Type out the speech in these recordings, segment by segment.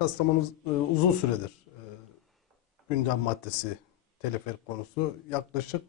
Kastamonu e, uzun süredir e, gündem maddesi teleferik konusu. Yaklaşık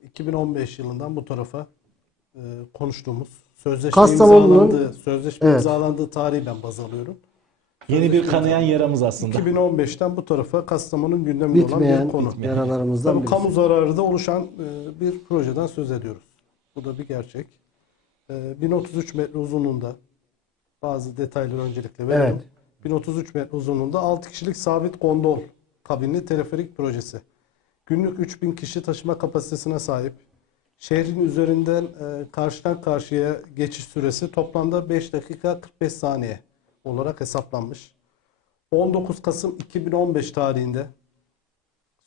2015 yılından bu tarafa e, konuştuğumuz sözleşme Kastamonu'nun- imzalandığı, sözleşme Evet. imzalandığı tarihi ben baz alıyorum. Yeni bir kanayan yaramız aslında. 2015'ten bu tarafa Kastamonu'nun gündeminde olan Bitmeyen bir konu. yaralarımızdan Tabii birisi. kamu zararı da oluşan e, bir projeden söz ediyoruz. Bu da bir gerçek. E, 1033 metre uzunluğunda bazı detayları öncelikle verelim. Evet. 1033 metre uzunluğunda 6 kişilik sabit gondol kabinli teleferik projesi. Günlük 3000 kişi taşıma kapasitesine sahip. Şehrin üzerinden e, karşıdan karşıya geçiş süresi toplamda 5 dakika 45 saniye olarak hesaplanmış. 19 Kasım 2015 tarihinde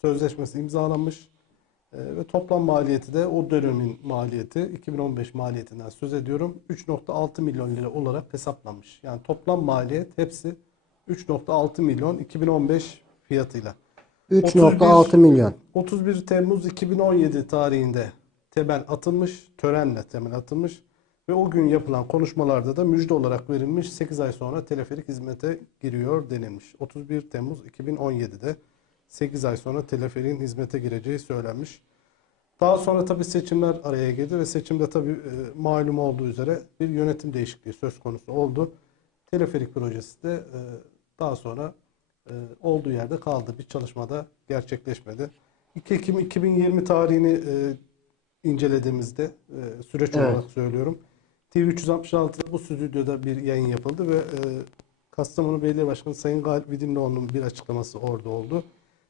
sözleşmesi imzalanmış E, ve toplam maliyeti de o dönemin maliyeti 2015 maliyetinden söz ediyorum 3.6 milyon lira olarak hesaplanmış. Yani toplam maliyet hepsi 3.6 milyon 2015 fiyatıyla. 3.6 milyon. 31 Temmuz 2017 tarihinde temel atılmış, törenle temel atılmış ve o gün yapılan konuşmalarda da müjde olarak verilmiş 8 ay sonra teleferik hizmete giriyor denilmiş. 31 Temmuz 2017'de 8 ay sonra teleferin hizmete gireceği söylenmiş. Daha sonra tabii seçimler araya girdi ve seçimde tabii e, malum olduğu üzere bir yönetim değişikliği söz konusu oldu. Teleferik projesi de e, daha sonra e, olduğu yerde kaldı. Bir çalışmada gerçekleşmedi. 2 Ekim 2020 tarihini e, incelediğimizde e, süreç Evet. olarak söylüyorum. TV366'da bu stüdyoda bir yayın yapıldı ve e, Kastamonu Belediye Başkanı Sayın Galip Vidinlioğlu'nun bir açıklaması orada oldu.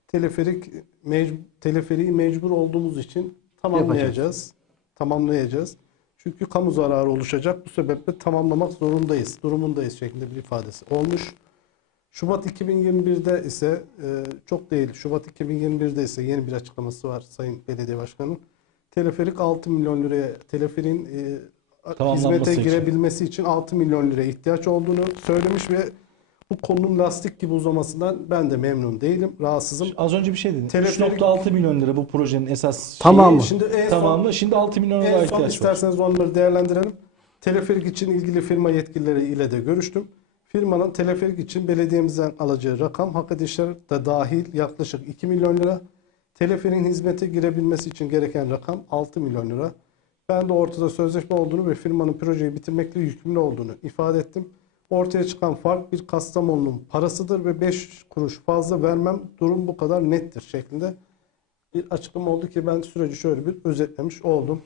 Teleferik mec- teleferiği mecbur olduğumuz için tamamlayacağız. Tamamlayacağız. Çünkü kamu zararı oluşacak. Bu sebeple tamamlamak zorundayız, durumundayız şeklinde bir ifadesi olmuş. Şubat 2021'de ise e, çok değil. Şubat 2021'de ise yeni bir açıklaması var Sayın Belediye Başkanı'nın. Teleferik 6 milyon liraya teleferin e, hizmete için. girebilmesi için 6 milyon liraya ihtiyaç olduğunu söylemiş ve bu konunun lastik gibi uzamasından ben de memnun değilim. Rahatsızım. Az önce bir şey dedin. Teleferik- 3.6 milyon lira bu projenin esas şeyi. Tamam mı? Şimdi en son- Tamamı. Şimdi 6 milyon lira En son ihtiyaç var. isterseniz onları değerlendirelim. Teleferik için ilgili firma yetkilileri ile de görüştüm. Firmanın teleferik için belediyemizden alacağı rakam hak edişler de dahil yaklaşık 2 milyon lira. Teleferin hizmete girebilmesi için gereken rakam 6 milyon lira. Ben de ortada sözleşme olduğunu ve firmanın projeyi bitirmekle yükümlü olduğunu ifade ettim. Ortaya çıkan fark bir Kastamonu'nun parasıdır ve 5 kuruş fazla vermem durum bu kadar nettir şeklinde bir açıklama oldu ki ben süreci şöyle bir özetlemiş oldum.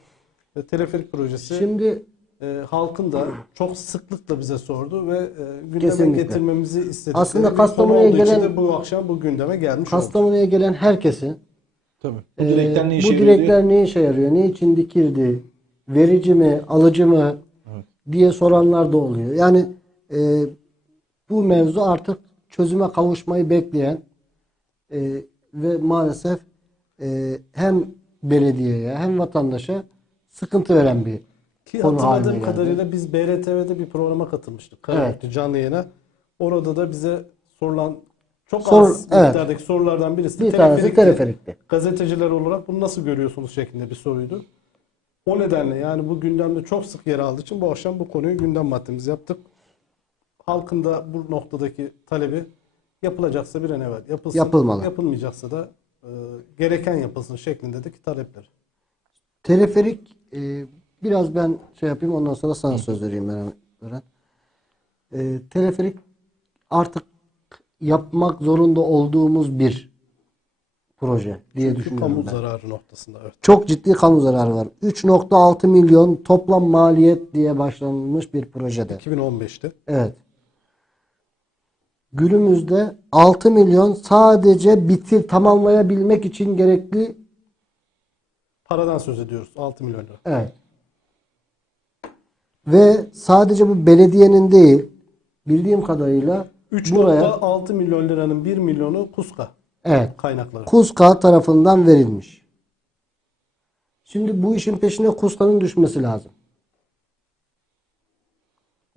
Teleferik projesi Şimdi e, halkın da çok sıklıkla bize sordu ve e, gündeme Kesinlikle. getirmemizi istedi. Aslında Kastamonu'ya gelen- bu akşam bu gündeme gelmiş oldu. Kastamonu'ya gelen herkesin Tabii. Bu e, direkler ne işe bu yarıyor direkler ne işe yarıyor? Ne için dikildi? Verici mi? Alıcı mı? diye soranlar da oluyor. Yani e, bu mevzu artık çözüme kavuşmayı bekleyen e, ve maalesef e, hem belediyeye hem vatandaşa sıkıntı veren bir Ki konu haline hatırladığım geldi. kadarıyla biz BRTV'de bir programa katılmıştık. Karabük'te canlı yayına. Orada da bize sorulan çok Sor- az evet. miktardaki sorulardan birisi de Bir tanesi teleferikti. Gazeteciler olarak bunu nasıl görüyorsunuz şeklinde bir soruydu. O nedenle yani bu gündemde çok sık yer aldığı için bu akşam bu konuyu gündem maddemiz yaptık. Halkın da bu noktadaki talebi yapılacaksa bir an evvel yapılsın. Yapılmalı. Yapılmayacaksa da e, gereken yapılsın şeklindeki talepler. Teleferik e, biraz ben şey yapayım ondan sonra sana söz vereyim Eren. Eren. E, teleferik artık yapmak zorunda olduğumuz bir proje diye Çünkü düşünüyorum kamu ben. zararı noktasında evet. Çok ciddi kamu zararı var. 3.6 milyon toplam maliyet diye başlanmış bir projede. 2015'te. Evet. Günümüzde 6 milyon sadece bitir tamamlayabilmek için gerekli Paradan söz ediyoruz. 6 milyon lira. Evet. Ve sadece bu belediyenin değil, bildiğim kadarıyla buraya 3.6 milyon liranın 1 milyonu KUSKA evet, kaynakları. KUSKA tarafından verilmiş. Şimdi bu işin peşine KUSKA'nın düşmesi lazım.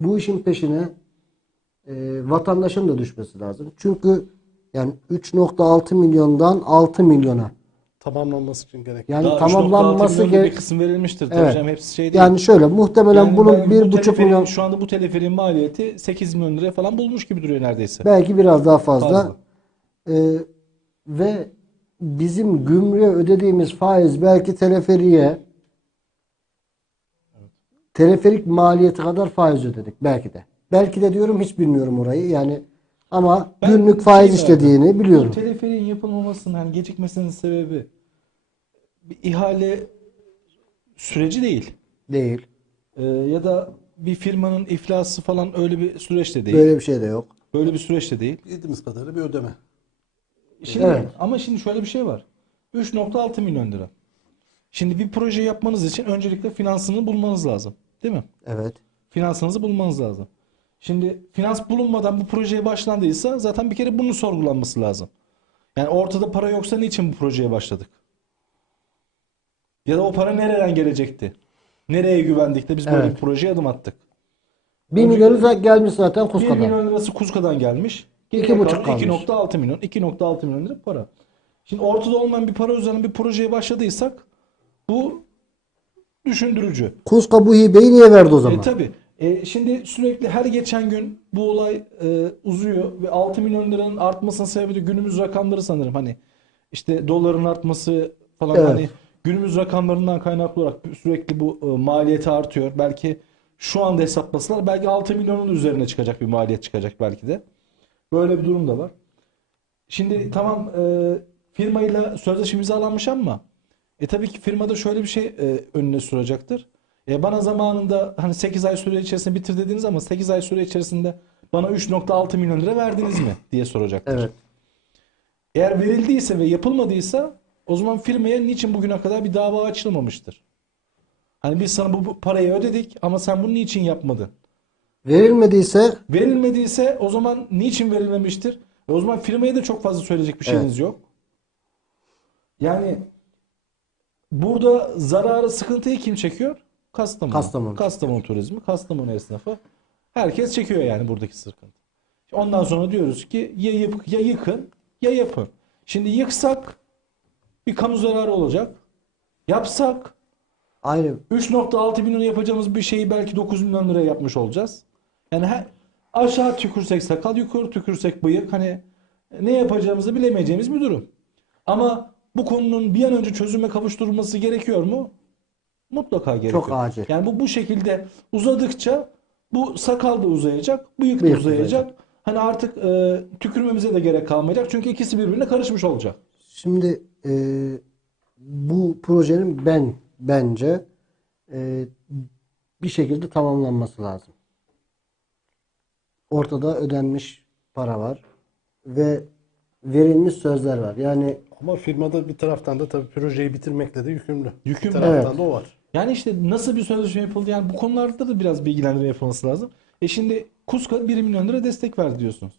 Bu işin peşine e, vatandaşın da düşmesi lazım. Çünkü yani 3.6 milyondan 6 milyona Tamamlanması için gereken. Yani Daha tamamlanması 3.6 milyonda bir gerek. kısım verilmiştir. Tabii Evet. canım hepsi şey değil. Yani şöyle muhtemelen Yani bunun bir bu buçuk teleferin- milyon Şu anda bu teleferin maliyeti 8 milyon liraya falan bulmuş gibi duruyor neredeyse. belki biraz daha fazla. Fazla. Ee, ve bizim gümrüğe ödediğimiz faiz belki teleferiye teleferik maliyeti kadar faiz ödedik belki de. Belki de diyorum hiç bilmiyorum orayı. Yani ama Ben günlük şey faiz işlediğini ediyorum. biliyorum. Bu teleferin yapılmamasının hani gecikmesinin sebebi bir ihale süreci değil. Değil. Ee, ya da bir firmanın iflası falan öyle bir süreç de değil. Böyle bir şey de yok. Böyle bir süreç de değil. Bildiğimiz kadarıyla bir ödeme. Şimdi, Evet. Ama şimdi şöyle bir şey var. 3.6 milyon lira. Şimdi bir proje yapmanız için öncelikle finansını bulmanız lazım. Değil mi? Evet. Finansınızı bulmanız lazım. Şimdi finans bulunmadan bu projeye başlandıysa zaten bir kere bunun sorgulanması lazım. Yani ortada para yoksa niçin bu projeye başladık? Ya da o para nereden gelecekti? Nereye güvendik de biz böyle Evet. bir projeye adım attık? 1 milyon lira gelmiş zaten 1 Kuzka'dan. milyon lirası Kuzka'dan gelmiş. İki Geriye buçuk kalan kalmış. 2.6 milyon. 2.6 milyon lira para. Şimdi ortada olmayan bir para üzerine bir projeye başladıysak bu düşündürücü. Kuzka bu hibeyi niye verdi o zaman? E tabi. E, şimdi sürekli her geçen gün bu olay e, uzuyor ve 6 milyon liranın artmasının sebebi de günümüz rakamları sanırım. Hani işte doların artması falan Evet. hani günümüz rakamlarından kaynaklı olarak sürekli bu e, maliyeti artıyor. Belki şu anda hesaplasalar belki 6 milyonun üzerine çıkacak bir maliyet çıkacak belki de. Böyle bir durum da var. Şimdi tamam e, firmayla sözleşme imzalanmış ama e tabii ki firmada şöyle bir şey e, önüne suracaktır. E, bana zamanında hani 8 ay süre içerisinde bitir dediniz ama 8 ay süre içerisinde bana 3.6 milyon lira verdiniz mi diye soracaktır. Evet. Eğer verildiyse ve yapılmadıysa o zaman firmaya niçin bugüne kadar bir dava açılmamıştır? Hani biz sana bu, bu parayı ödedik ama sen bunu niçin yapmadın? Verilmediyse Verilmediyse o zaman niçin verilmemiştir? E o zaman firmaya da çok fazla söyleyecek bir şeyiniz yok. Yani burada zararı, sıkıntıyı kim çekiyor? Kastamonu. Kastamonu. Kastamonu turizmi, Kastamonu esnafı. Herkes çekiyor yani buradaki sıkıntı. Ondan sonra diyoruz ki ya, yık, ya yıkın ya yapın. Şimdi yıksak bir kamu zararı olacak. Yapsak aynı 3.6 milyon yapacağımız bir şeyi belki 9 milyon liraya yapmış olacağız. Yani her, aşağı tükürsek sakal, yukarı tükürsek bıyık. Hani ne yapacağımızı bilemeyeceğimiz bir durum. Ama bu konunun bir an önce çözüme kavuşturulması gerekiyor mu? Mutlaka gerekiyor. Çok acil. Yani bu bu şekilde uzadıkça bu sakal da uzayacak, bıyık da Bıyık uzayacak. uzayacak. Hani artık e, tükürmemize de gerek kalmayacak. Çünkü ikisi birbirine karışmış olacak. Şimdi e, bu projenin ben bence e, bir şekilde tamamlanması lazım. Ortada ödenmiş para var ve verilmiş sözler var. Yani Ama firmada bir taraftan da tabii projeyi bitirmekle de yükümlü. Yükümlü. Bir taraftan Evet. da o var. Yani işte nasıl bir sözleşme yapıldı yani bu konularda da biraz bilgilendirme yapılması lazım. E şimdi Kuska 1 milyon lira destek verdi diyorsunuz.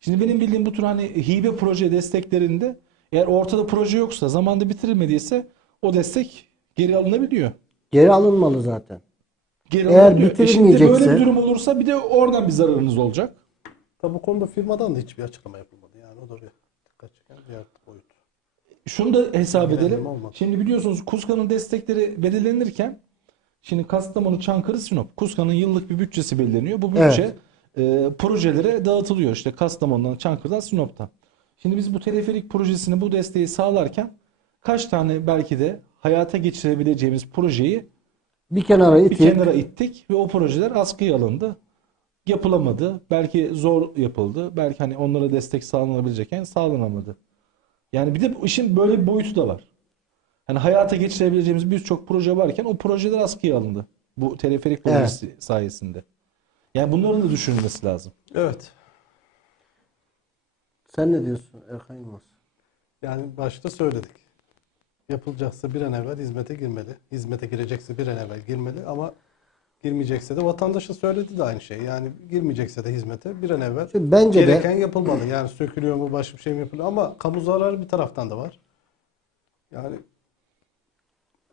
Şimdi benim bildiğim bu tür hani hibe proje desteklerinde eğer ortada proje yoksa zamanda bitirilmediyse o destek geri alınabiliyor. geri alınmalı zaten. Geri Eğer alınabiliyor. E şimdi böyle bitirilmeyecekse- bir durum olursa bir de oradan bir zararınız olacak. Tabii bu konuda firmadan da hiçbir açıklama yapılmadı. Yani o da bir dikkat çeken diğer boyut. Şunu da hesap edelim. Şimdi biliyorsunuz Kuska'nın destekleri belirlenirken şimdi Kastamonu, Çankırı, Sinop. Kuska'nın yıllık bir bütçesi belirleniyor. Bu bütçe e, projelere dağıtılıyor. İşte Kastamonu'dan, Çankırı'dan, Sinop'tan. Şimdi biz bu teleferik projesini bu desteği sağlarken kaç tane belki de hayata geçirebileceğimiz projeyi Bir kenara bir kenara ittik ve o projeler askıya alındı. Yapılamadı. Belki zor yapıldı. Belki hani onlara destek sağlanabilecekken sağlanamadı. Yani bir de işin böyle bir boyutu da var. Hani hayata geçirebileceğimiz birçok proje varken o projeler askıya alındı. Bu teleferik projesi sayesinde. Yani bunların da düşünülmesi lazım. Evet. sen ne diyorsun Erkan Yılmaz? Yani başta söyledik. Yapılacaksa bir an evvel hizmete girmeli. Hizmete girecekse bir an evvel girmeli ama girmeyecekse de vatandaşın söylediği de aynı şey. Yani girmeyecekse de hizmete bir an evvel Şimdi bence de gereken yapılmalı. Yani sökülüyor mu başka bir şey mi yapılıyor ama kamu zararı bir taraftan da var. Yani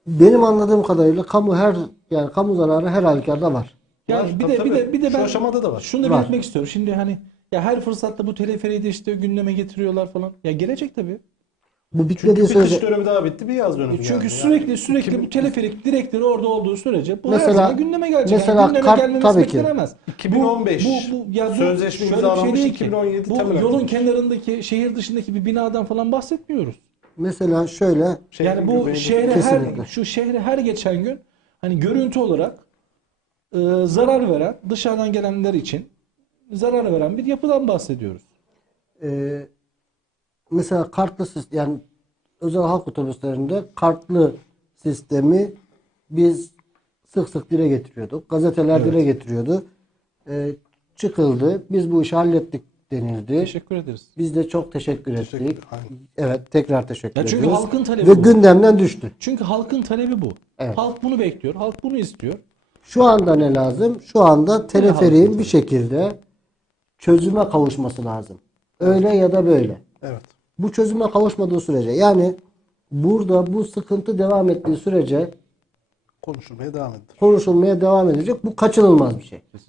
benim anladığım kadarıyla kamu her yani kamu zararı her halükarda var. Yani Var, bir tabii, de bir de tabii. bir de Şu ben aşamada da var. Şunu da Var. belirtmek istiyorum. Şimdi hani ya her fırsatta bu teleferiği de işte gündeme getiriyorlar falan. Ya gelecek tabii. Bu Çünkü bitmediği bir kış sürece dönemi daha bitti bir yaz dönemi Çünkü geldi. sürekli Yani sürekli 2000 bu teleferik direkleri orada olduğu sürece bu her Mesela- zaman gündeme gelecek. mesela yani gündeme kart- gelmemesi tabii ki. beklenemez. 2015 bu, bu, bu, ya bu sözleşme bir şey imzalanmış, ki. 2017 Bu yolun atılmış. kenarındaki şehir dışındaki bir binadan falan bahsetmiyoruz. mesela şöyle Şehrin yani bu şehre Kesinlikle. her şu şehre her geçen gün hani görüntü olarak e, zarar veren dışarıdan gelenler için zarar veren bir yapıdan bahsediyoruz. e, mesela kartlı sistem yani özel halk otobüslerinde kartlı sistemi biz sık sık dile getiriyorduk. Gazeteler dile getiriyordu. E, çıkıldı. Biz bu işi hallettik denildi. Teşekkür ederiz. Biz de çok teşekkür ettik. Teşekkür- aynen. Evet tekrar teşekkür Ya çünkü ediyoruz. halkın talebi Ve bu. gündemden düştü. Çünkü halkın talebi bu. Evet. Halk bunu bekliyor. Halk bunu istiyor. Şu anda ne lazım? Şu anda teleferiğin bir şekilde çözüme kavuşması lazım. Öyle ya da böyle. Evet. Bu çözüme kavuşmadığı sürece yani burada bu sıkıntı devam ettiği sürece Konuşulmaya devam edilir. konuşulmaya devam edecek. Bu kaçınılmaz bir şey.